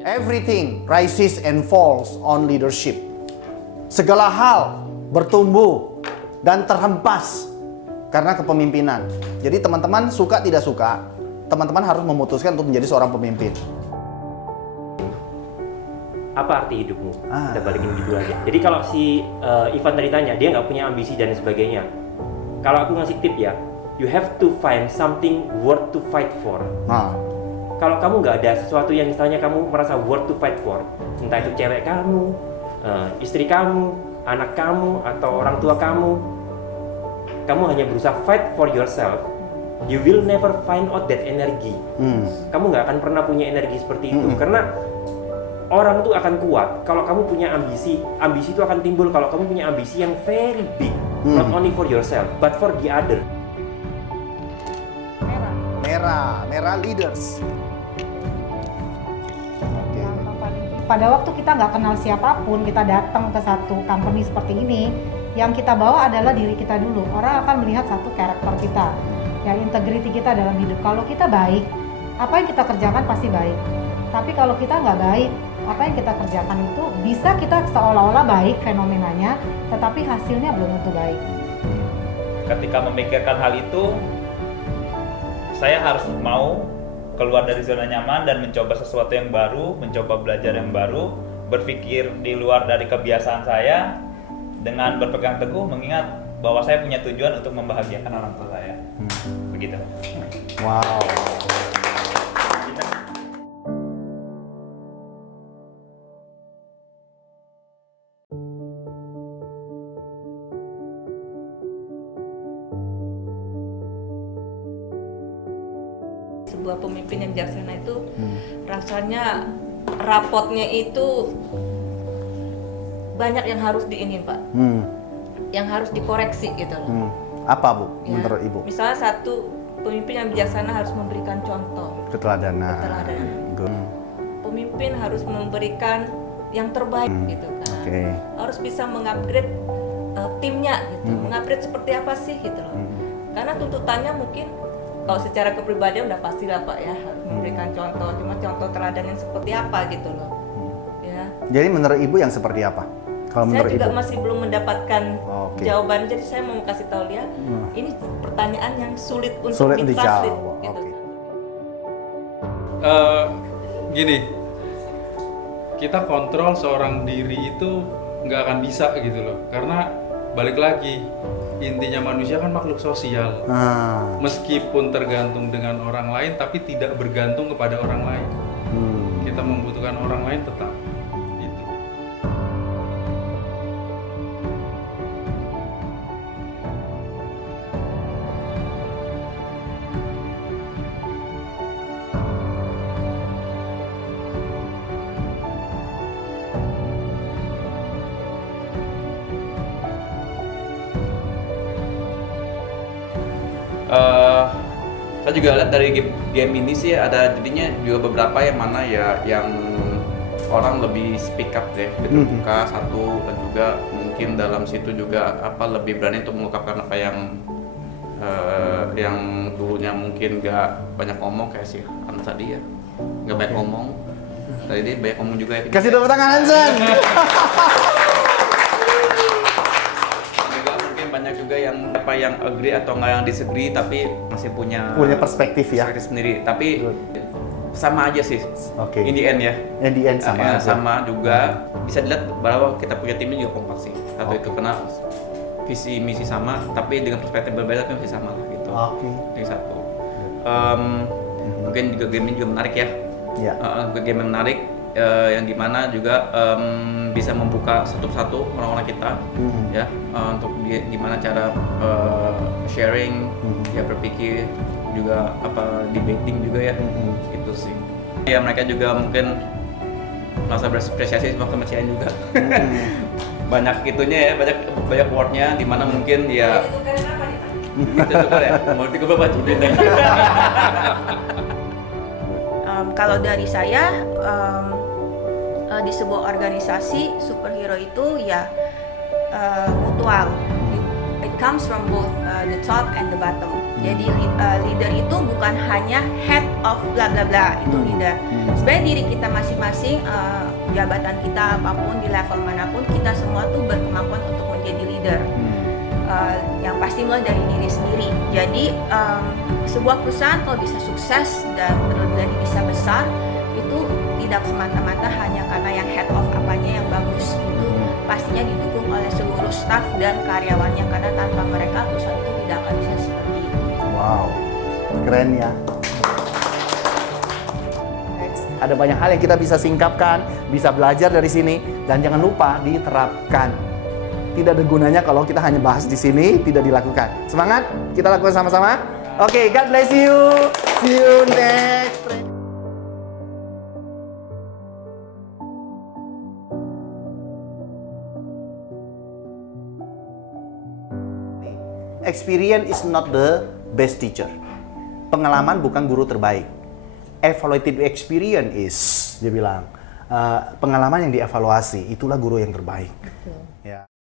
Everything rises and falls on leadership. Segala hal bertumbuh dan terhempas karena kepemimpinan. Jadi teman-teman suka tidak suka, teman-teman harus memutuskan untuk menjadi seorang pemimpin. Apa arti hidupmu? Kita balikin dulu aja. Jadi kalau si Ivan tadi tanya, dia nggak punya ambisi dan sebagainya. Kalau aku ngasih tip ya, you have to find something worth to fight for. Kalau kamu nggak ada sesuatu yang misalnya kamu merasa worth to fight for, entah itu cewek kamu, istri kamu, anak kamu, atau orang tua kamu hanya berusaha fight for yourself, you will never find out that energy. Kamu nggak akan pernah punya energi seperti itu, karena orang tuh akan kuat kalau kamu punya ambisi. Ambisi itu akan timbul kalau kamu punya ambisi yang very big, not only for yourself, but for the other. Merah leaders. Pada waktu kita nggak kenal siapapun, kita datang ke satu company seperti ini, yang kita bawa adalah diri kita dulu. Orang akan melihat satu karakter kita, ya integriti kita dalam hidup. Kalau kita baik, apa yang kita kerjakan pasti baik. Tapi kalau kita nggak baik, apa yang kita kerjakan itu bisa kita seolah-olah baik fenomenanya, tetapi hasilnya belum tentu baik. Ketika memikirkan hal itu, saya harus mau keluar dari zona nyaman dan mencoba sesuatu yang baru, mencoba belajar yang baru, berpikir di luar dari kebiasaan saya, dengan berpegang teguh mengingat bahwa saya punya tujuan untuk membahagiakan orang tua saya. Begitu. Wow. Sebuah pemimpin yang bijaksana itu rasanya rapotnya itu banyak yang harus diinin Pak, yang harus dikoreksi gitu loh. Apa Bu Ya, menurut Ibu? misalnya satu pemimpin yang bijaksana harus memberikan contoh, Keteladanan. pemimpin harus memberikan yang terbaik gitu kan. Harus bisa mengupgrade timnya gitu, mengupgrade seperti apa sih gitu loh. Karena tuntutannya mungkin kalau secara kepribadian udah pasti lah Pak ya, harus memberikan contoh, cuma contoh teladan yang seperti apa gitu loh. Ya. Jadi menurut Ibu yang seperti apa? Kalau Saya menurut juga Ibu? masih belum mendapatkan jawaban, jadi saya mau kasih tahu dia, ini pertanyaan yang sulit untuk ditranslate gitu. Gini, kita kontrol seorang diri itu nggak akan bisa gitu loh, karena balik lagi, intinya manusia kan makhluk sosial. Meskipun tergantung dengan orang lain, tapi tidak bergantung kepada orang lain. Kita membutuhkan orang lain tetap. Itu. Saya juga lihat dari game ini sih ada jadinya juga beberapa yang mana ya yang orang lebih speak up deh, terbuka satu, dan juga mungkin dalam situ juga apa lebih berani untuk mengungkapkan apa yang dulunya mungkin gak banyak ngomong kayak si Hans tadi ya, gak banyak ngomong. Tadi dia banyak ngomong juga ya. Kasih tepuk tangan Hansen. Banyak juga yang apa yang agree atau nggak yang disagree, tapi masih punya perspektif ya. Perspektif sendiri. Tapi sama aja sih. In the end ya. In the end sama. Sama juga. Bisa dilihat bahwa kita punya timnya juga kompak sih. Satu itu karena visi misi sama, tapi dengan perspektif berbeda tapi masih sama lah gitu. Ini satu. Mungkin juga game ini juga menarik ya. Game yang menarik. Yang dimana juga bisa membuka satu-satu orang-orang kita ya untuk gimana cara sharing ya, berpikir juga apa debating juga ya itu sih ya. Mereka juga mungkin merasa berapresiasi sama kemecian juga. Banyak itunya ya, banyak wordnya dimana mungkin ya itu tukar ya mau dicoba baca bintang. Kalau dari saya di sebuah organisasi superhero itu ya mutual. It comes from both the top and the bottom. Jadi leader itu bukan hanya head of bla bla bla, itu leader. Sebenarnya diri kita masing-masing, jabatan kita apapun di level manapun, kita semua tuh berkemampuan untuk menjadi leader. Yang pasti mulai dari diri sendiri. Jadi sebuah perusahaan kalau bisa sukses dan benar-benar bisa besar, itu tidak semata-mata hanya karena yang head of apanya yang bagus. Itu pastinya didukung oleh seluruh staff dan karyawannya, karena tanpa mereka perusahaan itu tidak akan bisa seperti itu. Wow, keren ya. Ada banyak hal yang kita bisa singkapkan, bisa belajar dari sini, dan jangan lupa diterapkan. Tidak ada gunanya kalau kita hanya bahas di sini, tidak dilakukan. Semangat, kita lakukan sama-sama. Oke, God bless you. See you next. Experience is not the best teacher. Pengalaman bukan guru terbaik. Evaluative experience is, dia bilang, pengalaman yang dievaluasi, itulah guru yang terbaik. Betul.